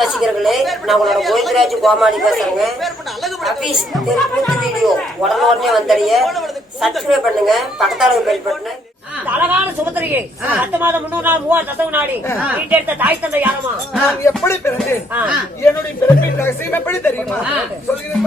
ரசிகர்களே, நான் உங்களோட கோவிந்தராஜ் கோமாளி பேசுறேங்க. அபீஸ் வீடியோ உடனே வந்தடைய சப்ஸ்கிரைப் பண்ணுங்க, பக்கத்தால பெல் பட்டனை. அழகான சுபத்திரியை 10 மாதம் 3 நாள் 3 தசவு நாடி வீட்டெடுத்த தாய் தந்தை யாரமா? நான் எப்படி பிறந்தேன்? என்னுடைய பிறப்பின் ரகசியம் எப்படி தெரியுமா? சொல்லுகிறேன்.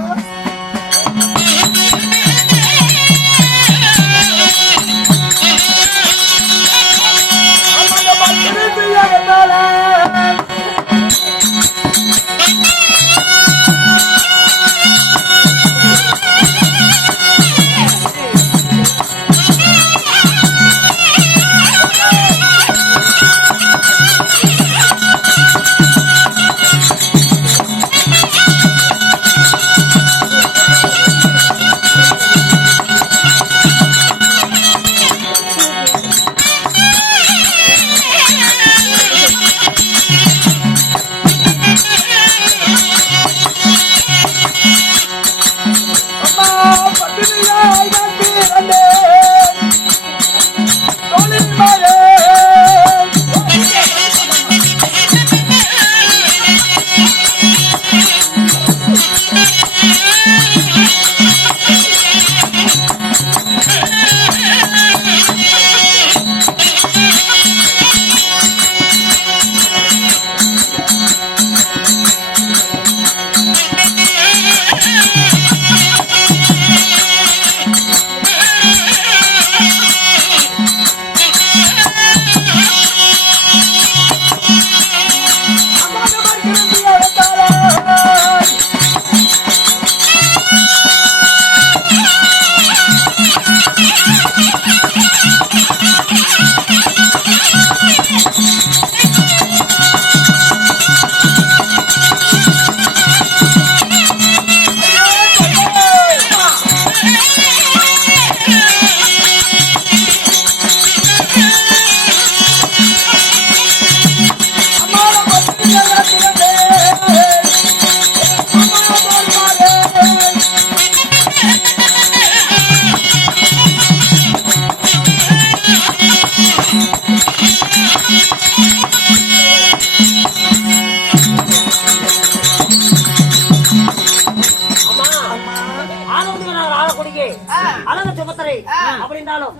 அழகான சுபத்திரை அப்படின்னாலும்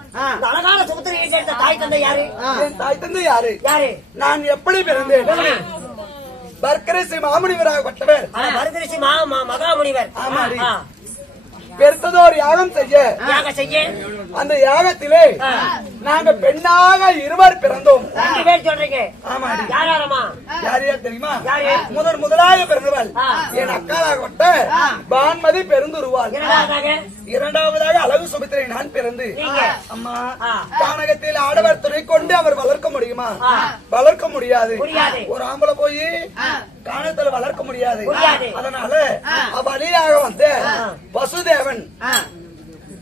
அழகான சுபத்திரை எடுத்த தாய் தந்தை யாரு? தாய் தந்தை யாரு? யாரு? நான் எப்படி பிறந்தேன்? பர்கரிசி மாமுனிவராகப்பட்டவர். பர்கரிசி மகாமுனிவர் பெருத்ததோர் யாகம் செய்ய அந்த யாகத்திலே நாங்க பெண்ணாக இருவர் பிறந்தோம். 2 பேர் சொல்றீங்க. யாராரமா? யாரையா தெரியுமா? முதலாக பிறந்தவள் என் அக்காலாகப்பட்ட பான்மதி பெருந்துருவாள். இரண்டாவதாக அழகு சுமித்திரை நான் பிறந்து அம்மா கானகத்தில் ஆடவர் துணை கொண்டு அவர் வளர்க்க முடியுமா? வளர்க்க முடியாது. ஒரு ஆம்பளை போய் கானகத்தில் வளர்க்க முடியாது. அதனால வழியாக வந்த வசுதேவன்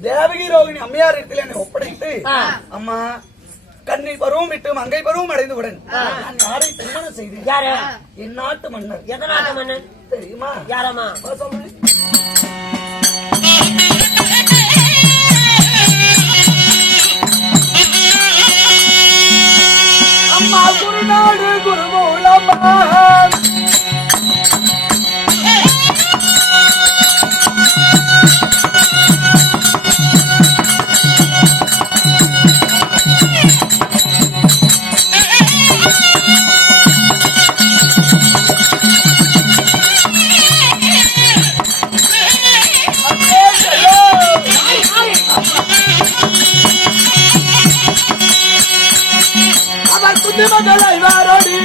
தேவகி ரோகிணி அம்மையார் இடத்தில் என்னை ஒப்படைத்து அம்மா கண்ணி பருவம் விட்டு மங்கை பருவம் அடைந்தவுடன் நான் யாரை திருமணம் செய்தேன்? என் நாட்டு மன்னர். எந்த நாட்டு மன்னன் தெரியுமா? யாரம்மா? சொல்லுங்க. அம்மா குருநாடு குருமூலமா மகளை வாரோடி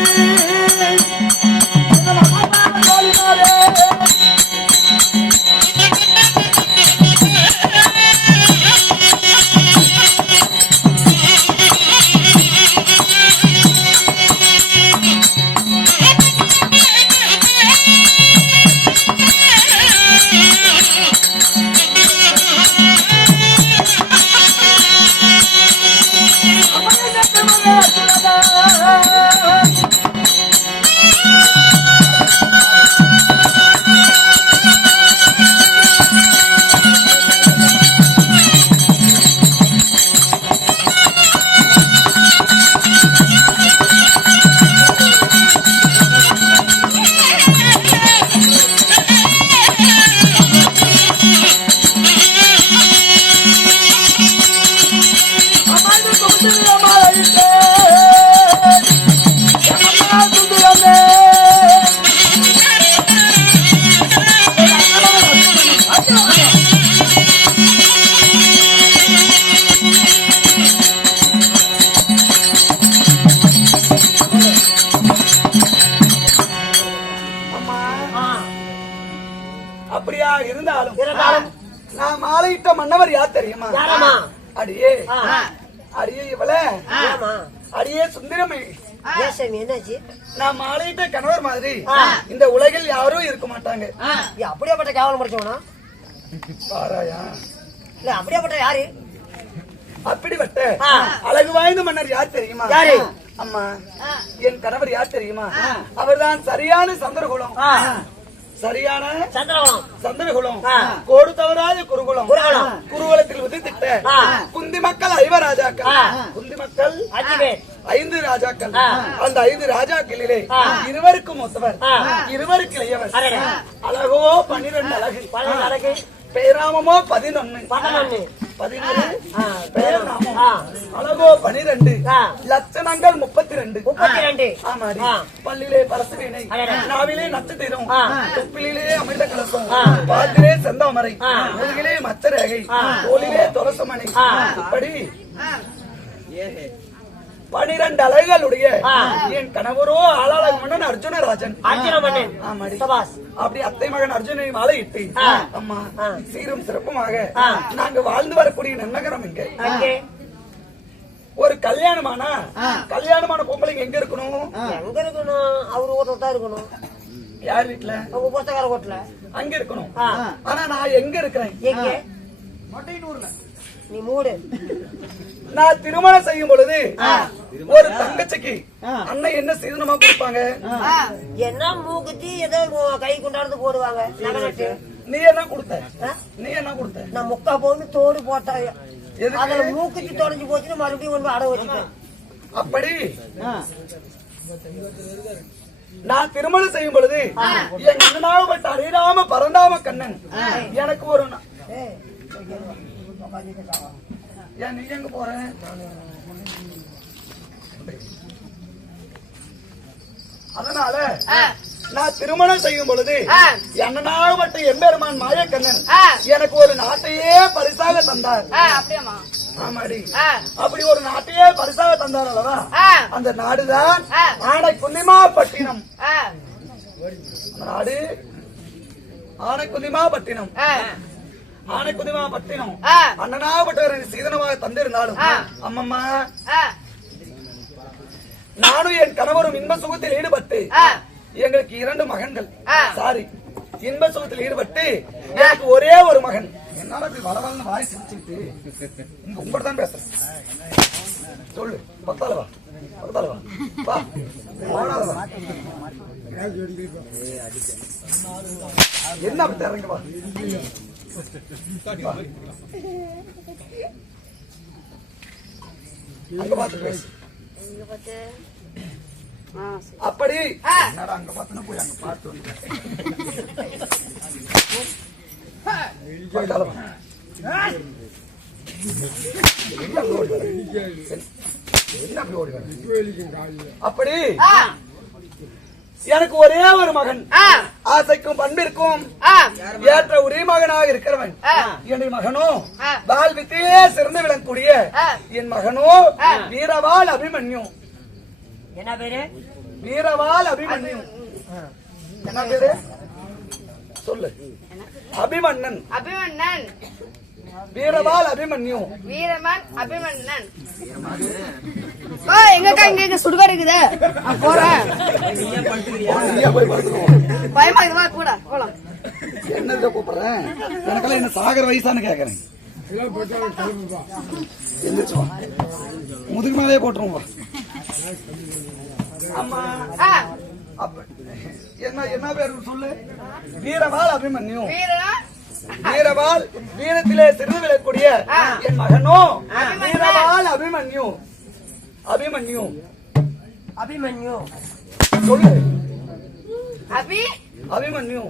அப்படியா இருந்தாலும் நான் மாலையிட்ட மன்னவர் யார் தெரியுமா? அடியே அடியே இவள அடியே சுந்தரமே. என்னாச்சு? நான் மாலையிட்ட கணவர் மாதிரி இந்த உலகில் யாரும் இருக்க மாட்டாங்க. அப்படியேப்பட்ட கேவலம் முடிச்சவனா? பாராயா இல்ல அப்படியேப்பட்ட யாரு? அப்படிப்பட்ட அழகு வாய்ந்த மன்னர் யார் தெரியுமா? யாரு? அம்மா என் கணவர் யார் தெரியுமா? அவர்தான் சரியான சந்திரகுலம். சரியான சந்திரகுலம், கோடு தவறாத குருகுலம். குருகுலத்தில் உதித்திட்ட குந்தி மக்கள் 5 ராஜாக்கள். குந்தி மக்கள் 5 ராஜாக்கள். அந்த 5 ராஜாக்களிலே இருவருக்கும் ஒத்தவர், இருவருக்கு இளையவர். அழகோ 12 அழகு, பேராமமோ 11. பேராமம் அழகோ 12, லட்சணங்கள் 32. ஆமாடி. பல்லிலே பரசுவீனை, நாவிலே நட்சத்திரம், தொப்பிலே அமிர்த கலசம், பாத்திலே செந்தாமரை, முதுகிலே மச்சரேகை, தோளிலே துளசமணி. இப்படி 12 அழகுகளுடைய என் கணவரோ ஆளாளர் மன்னன் அர்ஜுனராஜன். அப்படி அத்தை மகன் அர்ஜுனை மாலையிட்டு அம்மா சீரும் சிறப்புமாக நாங்க வாழ்ந்து வரக்கூடிய நன்னகரம் இங்க. ஒரு கல்யாணமான பொம்பளைங்க எங்க இருக்கணும்? அவரு ஓட்டத்தான் இருக்கணும். யார் வீட்டுல? புத்தகார ஓட்டல அங்க இருக்கணும். ஆனா நான் எங்க இருக்கிறேன்? நீ மூடு. நான் திருமணம் செய்யும் பொழுது ஒரு தங்கச்சிக்கு அண்ணன் என்ன சீதனமா கொடுப்பாங்க? என்ன மூக்குத்தி ஏதோ கை கொண்டாந்து போடுவாங்க. நீ என்ன கொடுத்த? நான் முக்கா போட்டு தோடு போட்டாங்க. அதுல மூக்குத்தி தொடஞ்சு போச்சுன்னு மறுபடியும் ஒன்று அடை வச்சுட்டேன். அப்படி நான் திருமணம் செய்யும் பொழுது என் அண்ணனாகப்பட்ட அரிராம பரந்தாம கண்ணன் எனக்கு ஒரு நீ எங்க போற? அதனால நான் திருமணம் செய்யும் பொழுது அண்ணனாகப்பட்ட எம்பெருமான் மாயக்கண்ணன் எனக்கு ஒரு நாட்டையே பரிசாக தந்தார். ஆமாடி. அப்படி ஒரு நாட்டையே பரிசாக தந்தார் அல்லவா? அந்த நாடுதான் ஆனைக்குந்திமாப்பட்டினம். நாடு ஆனைக்குந்திமாப்பட்டினம். ஆனைக்குந்திமாப்பட்டினம் அண்ணனாகப்பட்டவர் சீதனமாக தந்திருந்தாலும் அம்மம்மா நானும் என் கணவரும் இன்ப சுகத்தில் ஈடுபட்டு எங்களுக்கு 2 மகன்கள். சாரி, இன்ப சுகத்தில் ஈடுபட்டு எனக்கு ஒரே ஒரு மகன். என்னால வளவல்னு வாய் சிரிச்சுட்டு உங்கள்கிட்ட தான் பேசுறேன். சொல்லு. பத்தால வா. என்ன அப்படி இறங்க வா. அங்க பார்த்து பேசு. அப்படி அங்க பார்த்தா போய் அங்க பார்த்து அப்படி எனக்கு ஒரே ஒரு மகன், ஆசைக்கும் பண்பிற்கும் ஏற்ற ஒரே மகனாக இருக்கிறவன் என் மகனோ வால் வித்தையே சிறந்து விளங்கக்கூடிய என் மகனோ வீரவால் அபிமன்யு. என்ன பேரு? வீரவால் அபிமன்யு. என்ன பேரு சொல்லு? அபிமன்னன். வீரவால் அபிமன்யு. எங்கக்கா இங்க சுடுகாடு இருக்குது, போறேன். பயமா இருக்குவா கூட போலாம். என்ன கூப்பிடுறேன்? எனக்கெல்லாம் என்ன சாகர வயசானு கேக்குறேன். முதுகு மேலே போட்டுருவோம். அம்மா என்ன பேரு சொல்லு? வீரவால் அபிமன்யு. வீரவால் வீரத்திலே சிறிது விளக்கூடிய என் மகனோ வீரவால் அபிமன்யு. அபிமன்யு சொல்லு. அபிமன்யு.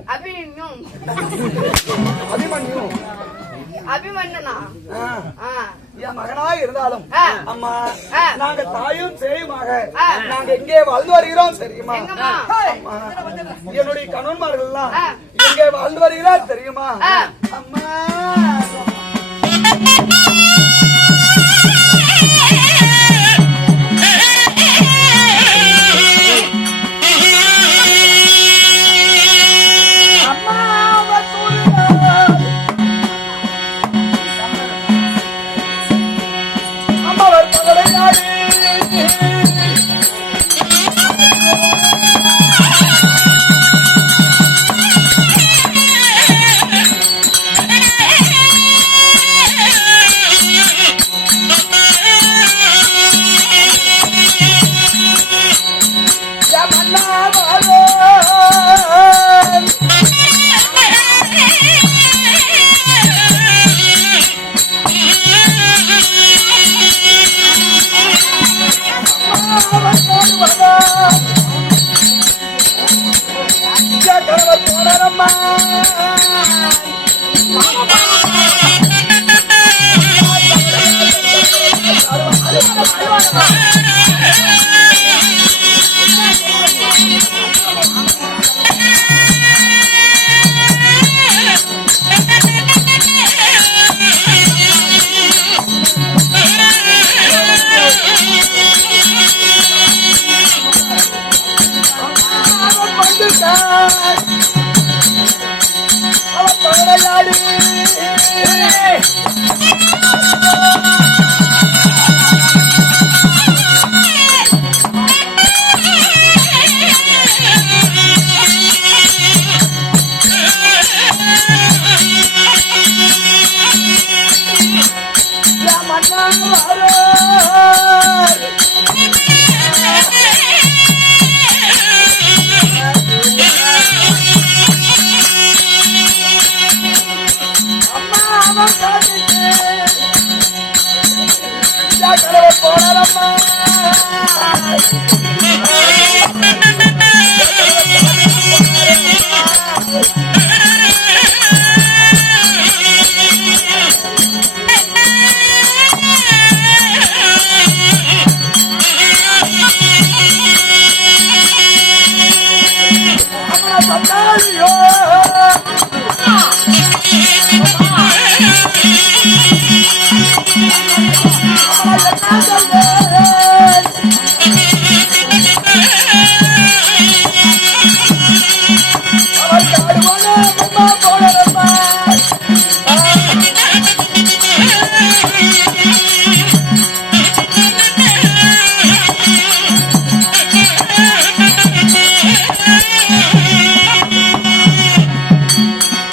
அபிமன்னனா என் மகனாக இருந்தாலும் அம்மா நாங்க தாயும் சேயுமாக நாங்க எங்கே வாழ்ந்து வருகிறோம் தெரியுமா? அம்மா என்னுடைய கணவன்மார்கள் எல்லாம் எங்கே வாழ்ந்து வருகிறார் தெரியுமா? அம்மா அம்மா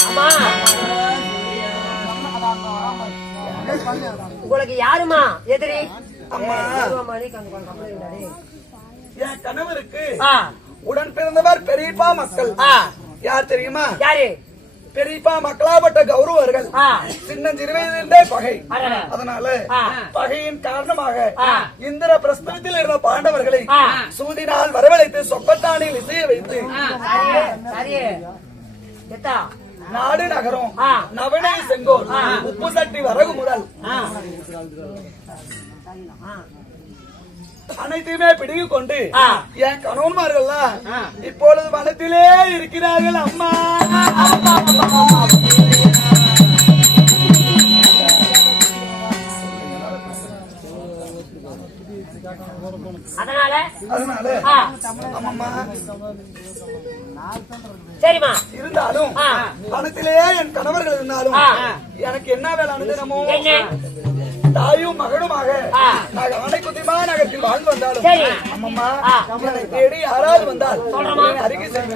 அம்மா உங்களுக்கு யாருமா எதிரி? அம்மா என் கணவருக்கு உடன் பிறந்தவர் பெரியப்பா மக்கள். யார் தெரியுமா? யாரு? பெரியப்பா மக்களாப்பட்ட கௌரவர்கள். சின்னஞ்சிறு வயதிலிருந்தே பகை. அதனால பகையின் காரணமாக இந்திர பிரஸ்தத்தில் இருந்த பாண்டவர்களை சூதினால் வரவழைத்து சொப்பத்தானில் இசைய வைத்து நாடு நகரம் நவனை செங்கோல் உப்பு சட்டி வரகு முதல் அனைத்தையுமே பிடிக்கு கொண்டு என் கணவன்மார்கள் இப்பொழுது வனத்திலே இருக்கிறார்கள். அம்மா அதனால அம்மா சரிமா இருந்தாலும் வனத்திலே என் கணவர்கள் இருந்தாலும் எனக்கு என்ன வேளாண் தினமோ தாயும் மகனுமாக நாங்கள் ஆணைக்குத்திமா நகரத்தில் வாழ்ந்து வந்தாலும் அம்மம்மா என்னை தேடி யாராவது வந்தால் அருகே சென்று